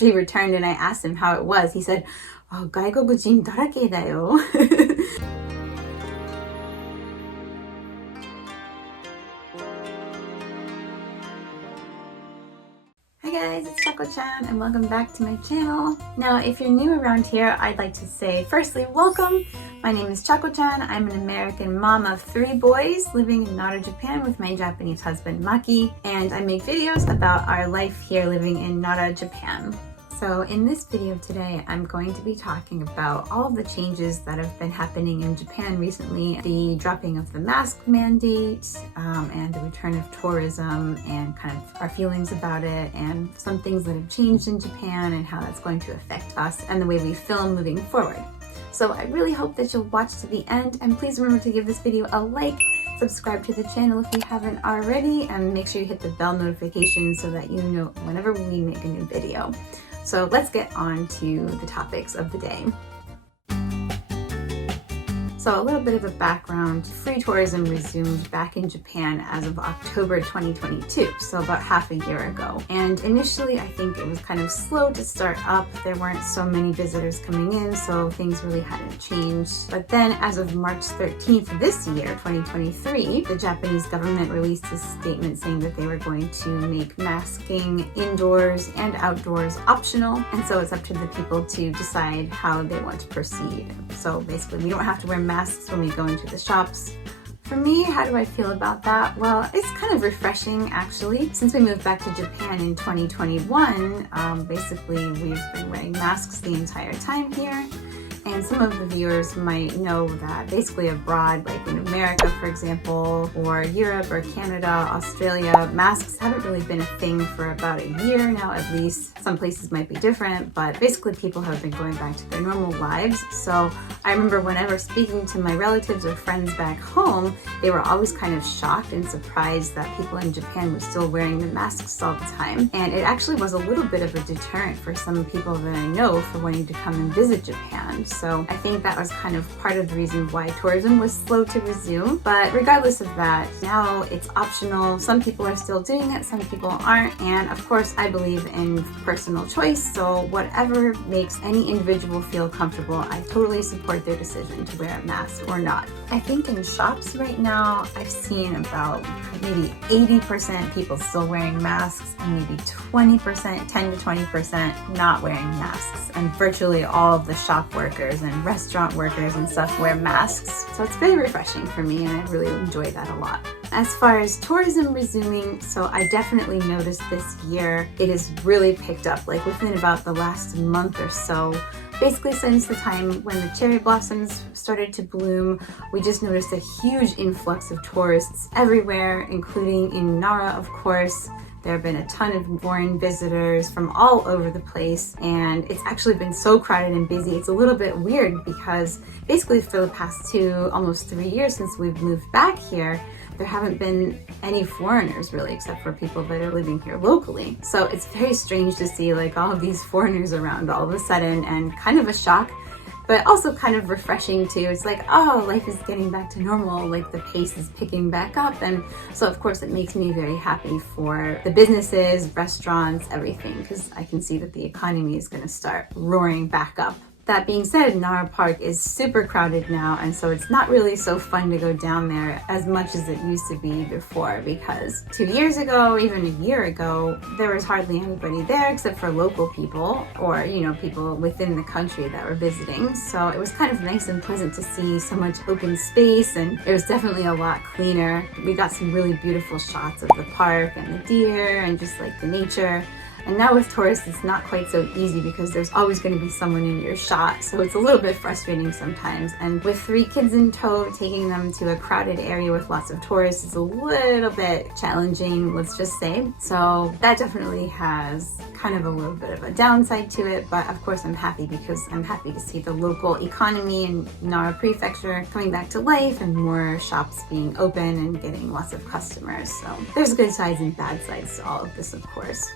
after he returned and I asked him how it was, he said, "Oh, 外国人だらけだよ." Hi guys, it's Chako-chan and welcome back to my channel. Now, if you're new around here, I'd like to say firstly, welcome. My name is Chako-chan. I'm an American mom of 3 boys living in Nara, Japan with my Japanese husband Maki, and I make videos about our life here living in Nara, Japan. So in this video today, I'm going to be talking about all of the changes that have been happening in Japan recently, the dropping of the mask mandate, and the return of tourism, and kind of our feelings about it, and some things that have changed in Japan and how that's going to affect us and the way we film moving forward. So I really hope that you'll watch to the end, and please remember to give this video a like, subscribe to the channel if you haven't already, and make sure you hit the bell notification so that you know whenever we make a new video. So let's get on to the topics of the day. So a little bit of a background, free tourism resumed back in Japan as of October 2022, so about half a year ago. And initially I think it was kind of slow to start up. There weren't so many visitors coming in, so things really hadn't changed. But then as of March 13th this year, 2023, the Japanese government released a statement saying that they were going to make masking indoors and outdoors optional. And so it's up to the people to decide how they want to proceed. So basically we don't have to wear masks when we go into the shops. For me, how do I feel about that? Well, it's kind of refreshing actually. Since we moved back to Japan in 2021, basically we've been wearing masks the entire time here. And some of the viewers might know that basically abroad, like in America, for example, or Europe or Canada, Australia, masks haven't really been a thing for about a year now at least. Some places might be different, but basically people have been going back to their normal lives. So I remember whenever speaking to my relatives or friends back home, they were always kind of shocked and surprised that people in Japan were still wearing the masks all the time. And it actually was a little bit of a deterrent for some people that I know for wanting to come and visit Japan. So I think that was kind of part of the reason why tourism was slow to resume. But regardless of that, now it's optional. Some people are still doing it, some people aren't. And of course, I believe in personal choice. So whatever makes any individual feel comfortable, I totally support their decision to wear a mask or not. I think in shops right now, I've seen about maybe 80% people still wearing masks and maybe 20%, 10 to 20% not wearing masks. And virtually all of the shop workers and restaurant workers and stuff wear masks. So it's very refreshing for me and I really enjoy that a lot. As far as tourism resuming, so I definitely noticed this year it has really picked up, like within about the last month or so. Basically since the time when the cherry blossoms started to bloom, we just noticed a huge influx of tourists everywhere, including in Nara, of course. There have been a ton of foreign visitors from all over the place, and it's actually been so crowded and busy. It's a little bit weird because basically for the past almost 3 years since we've moved back here, there haven't been any foreigners really, except for people that are living here locally. So it's very strange to see like all of these foreigners around all of a sudden, and kind of a shock, but also kind of refreshing too. It's like, oh, life is getting back to normal, like the pace is picking back up. And so of course it makes me very happy for the businesses, restaurants, everything, because I can see that the economy is going to start roaring back up. That being said, Nara Park is super crowded now, and so it's not really so fun to go down there as much as it used to be before, because 2 years ago, even a year ago, there was hardly anybody there except for local people or, people within the country that were visiting. So it was kind of nice and pleasant to see so much open space, and it was definitely a lot cleaner. We got some really beautiful shots of the park and the deer and just like the nature. And now with tourists, it's not quite so easy because there's always going to be someone in your shot. So it's a little bit frustrating sometimes. And with 3 kids in tow, taking them to a crowded area with lots of tourists is a little bit challenging, let's just say. So that definitely has kind of a little bit of a downside to it. But of course I'm happy because I'm happy to see the local economy in Nara Prefecture coming back to life and more shops being open and getting lots of customers. So there's good sides and bad sides to all of this, of course.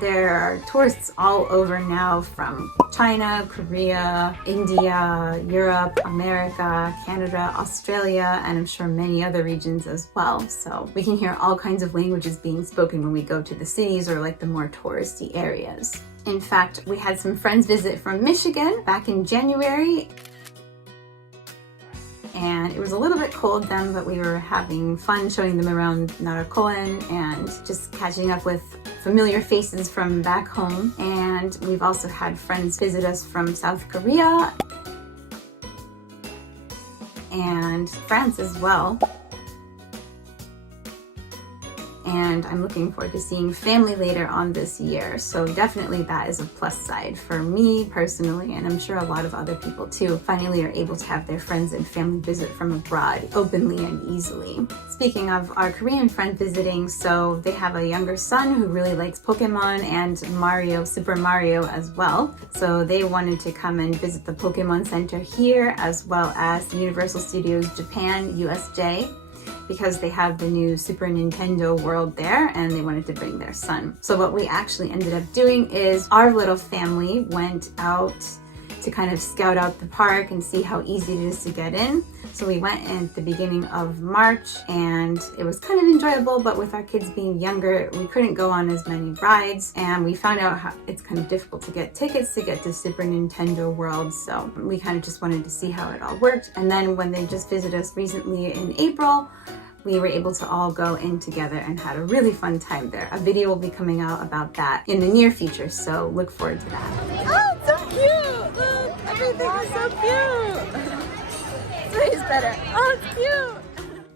There are tourists all over now from China, Korea, India, Europe, America, Canada, Australia, and I'm sure many other regions as well. So we can hear all kinds of languages being spoken when we go to the cities or like the more touristy areas. In fact, we had some friends visit from Michigan back in January. And it was a little bit cold then, but we were having fun showing them around Nara Japan and just catching up with familiar faces from back home. And we've also had friends visit us from South Korea and France as well. And I'm looking forward to seeing family later on this year. So definitely that is a plus side for me personally, and I'm sure a lot of other people too finally are able to have their friends and family visit from abroad openly and easily. Speaking of our Korean friend visiting, so they have a younger son who really likes Pokemon and Mario, Super Mario as well. So they wanted to come and visit the Pokemon Center here as well as Universal Studios Japan, USJ, because they have the new Super Nintendo World there and they wanted to bring their son. So what we actually ended up doing is our little family went out to kind of scout out the park and see how easy it is to get in. So we went in at the beginning of March and it was kind of enjoyable, but with our kids being younger, we couldn't go on as many rides, and we found out how it's kind of difficult to get tickets to get to Super Nintendo World. So we kind of just wanted to see how it all worked. And then when they just visited us recently in April, we were able to all go in together and had a really fun time there. A video will be coming out about that in the near future, so look forward to that. Oh, it's so cute! Look, everything is so cute! Today's better. Oh, it's cute!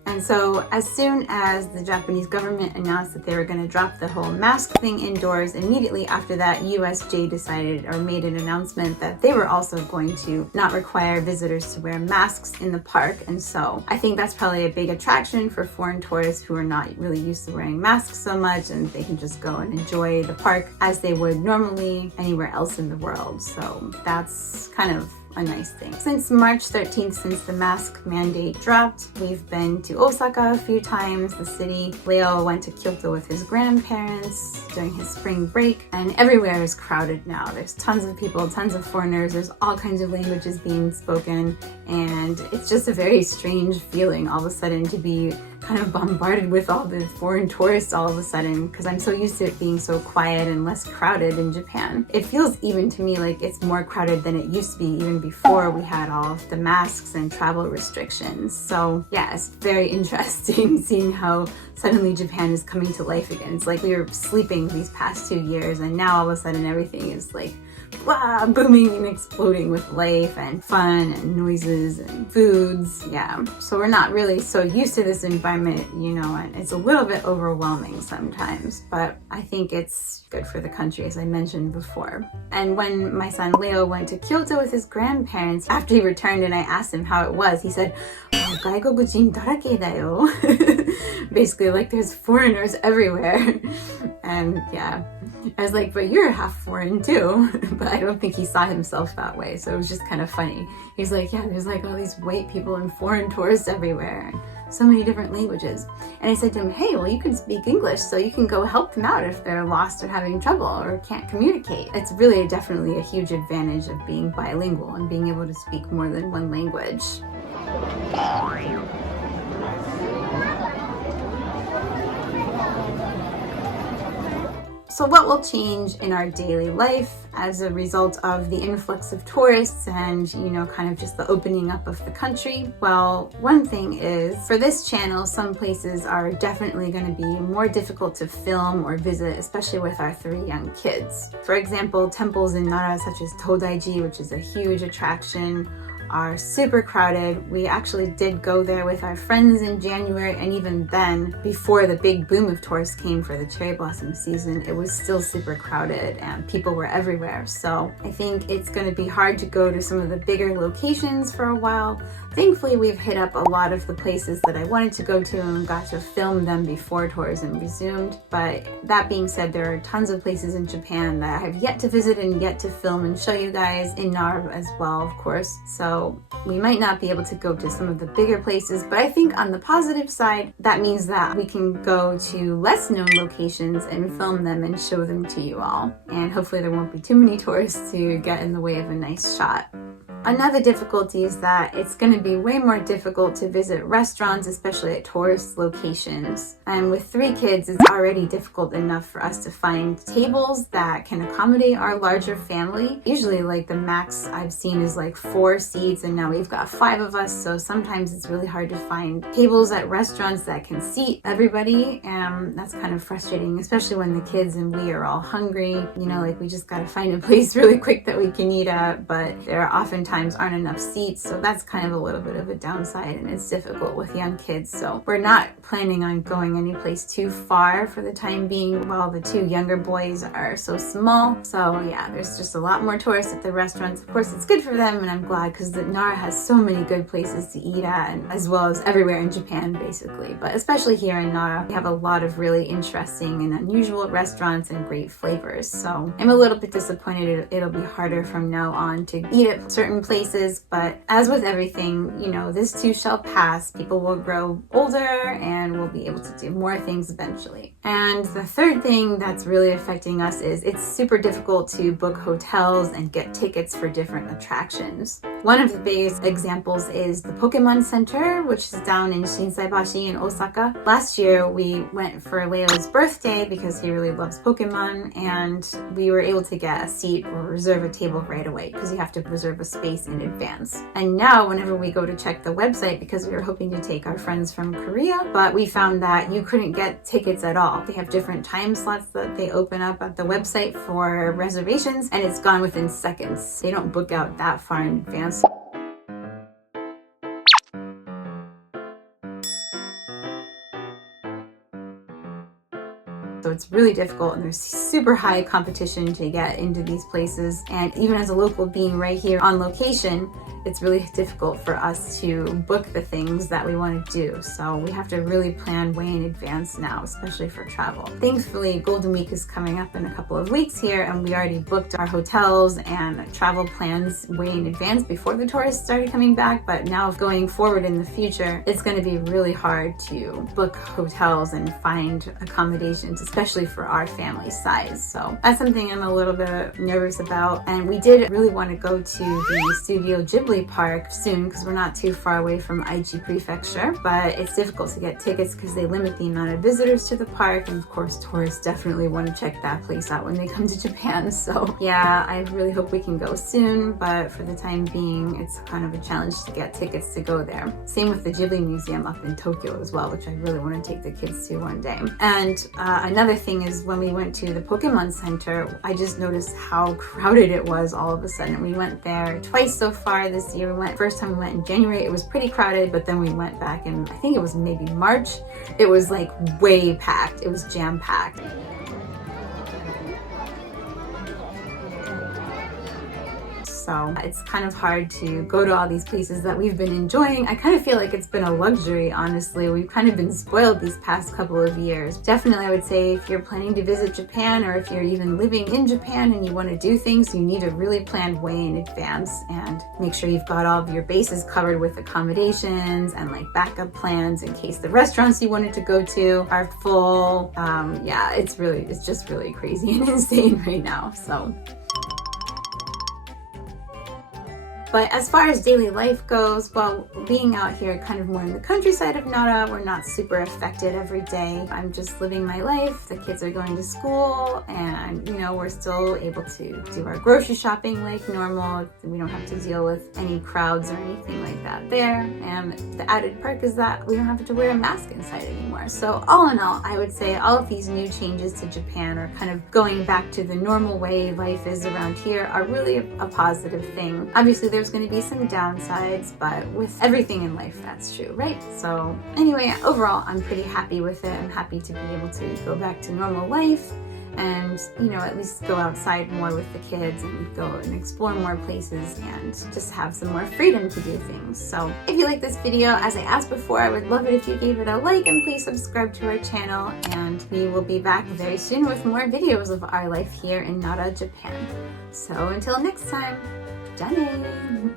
And so as soon as the Japanese government announced that they were going to drop the whole mask thing indoors, immediately after that USJ decided or made an announcement that they were also going to not require visitors to wear masks in the park. And so I think that's probably a big attraction for foreign tourists who are not really used to wearing masks so much, and they can just go and enjoy the park as they would normally anywhere else in the world. So that's kind of a nice thing. Since March 13th, since the mask mandate dropped, we've been to Osaka a few times, the city. Leo went to Kyoto with his grandparents during his spring break, and everywhere is crowded now. There's tons of people, tons of foreigners, there's all kinds of languages being spoken, and it's just a very strange feeling all of a sudden to be kind of bombarded with all the foreign tourists all of a sudden, because I'm so used to it being so quiet and less crowded in Japan. It feels even to me like it's more crowded than it used to be even before we had all of the masks and travel restrictions. So yeah, it's very interesting seeing how suddenly Japan is coming to life again. It's like we were sleeping these past 2 years and now all of a sudden everything is like wow, booming and exploding with life and fun and noises and foods. Yeah, so we're not really so used to this environment, you know, and it's a little bit overwhelming sometimes, but I think it's good for the country, as I mentioned before. And when my son Leo went to Kyoto with his grandparents, after he returned and I asked him how it was, he said, "Oh, 外国人だらけだよ." Basically like there's foreigners everywhere. And yeah, I was like, but you're half foreign too. But I don't think he saw himself that way. So it was just kind of funny. He's like, yeah, there's like all these white people and foreign tourists everywhere. So many different languages. And I said to him, hey, well, you can speak English, so you can go help them out if they're lost or having trouble or can't communicate. It's really definitely a huge advantage of being bilingual and being able to speak more than one language. So what will change in our daily life as a result of the influx of tourists and, you know, kind of just the opening up of the country? Well, one thing is, for this channel, some places are definitely going to be more difficult to film or visit, especially with our 3 young kids. For example, temples in Nara such as Todaiji, which is a huge attraction, are super crowded. We actually did go there with our friends in January, and even then, before the big boom of tourists came for the cherry blossom season, it was still super crowded and people were everywhere. So I think it's going to be hard to go to some of the bigger locations for a while. Thankfully, we've hit up a lot of the places that I wanted to go to and got to film them before tourism resumed. But that being said, there are tons of places in Japan that I have yet to visit and yet to film and show you guys, in Nara as well, of course. So we might not be able to go to some of the bigger places, but I think on the positive side, that means that we can go to less known locations and film them and show them to you all. And hopefully there won't be too many tourists to get in the way of a nice shot. Another difficulty is that it's going to be way more difficult to visit restaurants, especially at tourist locations. And with 3 kids, it's already difficult enough for us to find tables that can accommodate our larger family. Usually like the max I've seen is like 4 seats, and now we've got 5 of us, so sometimes it's really hard to find tables at restaurants that can seat everybody, and that's kind of frustrating, especially when the kids and we are all hungry. You know, like we just gotta find a place really quick that we can eat at, but there are oftentimes aren't enough seats, so that's kind of a little bit of a downside, and it's difficult with young kids. So we're not planning on going any place too far for the time being while the 2 younger boys are so small. So yeah, there's just a lot more tourists at the restaurants. Of course, it's good for them, and I'm glad because Nara has so many good places to eat at, and as well as everywhere in Japan basically, but especially here in Nara we have a lot of really interesting and unusual restaurants and great flavors. So I'm a little bit disappointed it'll be harder from now on to eat at certain places, but as with everything, you know, this too shall pass. People will grow older and we'll be able to do more things eventually. And the third thing that's really affecting us is it's super difficult to book hotels and get tickets for different attractions. One of the biggest examples is the Pokemon Center, which is down in Shinsaibashi in Osaka. Last year we went for Leo's birthday because he really loves Pokemon, and we were able to get a seat or reserve a table right away because you have to reserve a space in advance. And now whenever we go to check the website, because we were hoping to take our friends from Korea, but we found that you couldn't get tickets at all. They have different time slots that they open up at the website for reservations, and it's gone within seconds. They don't book out that far in advance. So it's really difficult, and there's super high competition to get into these places. And even as a local being right here on location, it's really difficult for us to book the things that we want to do. So we have to really plan way in advance now, especially for travel. Thankfully, Golden Week is coming up in a couple of weeks here, and we already booked our hotels and travel plans way in advance before the tourists started coming back. But now going forward in the future, it's going to be really hard to book hotels and find accommodations, especially for our family size. So that's something I'm a little bit nervous about. And we did really want to go to the Studio Ghibli Park soon because we're not too far away from Aichi Prefecture, but it's difficult to get tickets because they limit the amount of visitors to the park, and of course tourists definitely want to check that place out when they come to Japan. So yeah, I really hope we can go soon, but for the time being it's kind of a challenge to get tickets to go there. Same with the Ghibli Museum up in Tokyo as well, which I really want to take the kids to one day. And another thing is when we went to the Pokemon Center, I just noticed how crowded it was all of a sudden. We went there twice so far this year. First time we went in January, it was pretty crowded, but then we went back in, I think it was maybe March. It was like way packed. It was jam-packed. So it's kind of hard to go to all these places that we've been enjoying. I kind of feel like it's been a luxury, honestly. We've kind of been spoiled these past couple of years. Definitely, I would say if you're planning to visit Japan, or if you're even living in Japan and you want to do things, you need to really plan way in advance and make sure you've got all of your bases covered with accommodations and like backup plans in case the restaurants you wanted to go to are full. Yeah, it's just really crazy and insane right now. So. But as far as daily life goes, well, being out here kind of more in the countryside of Nara, we're not super affected every day. I'm just living my life. The kids are going to school, and you know, we're still able to do our grocery shopping like normal. We don't have to deal with any crowds or anything like that there. And the added perk is that we don't have to wear a mask inside anymore. So all in all, I would say all of these new changes to Japan, are kind of going back to the normal way life is around here, are really a positive thing. Obviously, there's going to be some downsides, but with everything in life, that's true, right? So anyway, overall, I'm pretty happy with it. I'm happy to be able to go back to normal life and, you know, at least go outside more with the kids and go and explore more places and just have some more freedom to do things. So if you like this video, as I asked before, I would love it if you gave it a like, and please subscribe to our channel, and we will be back very soon with more videos of our life here in Nara, Japan. So until next time, Jane!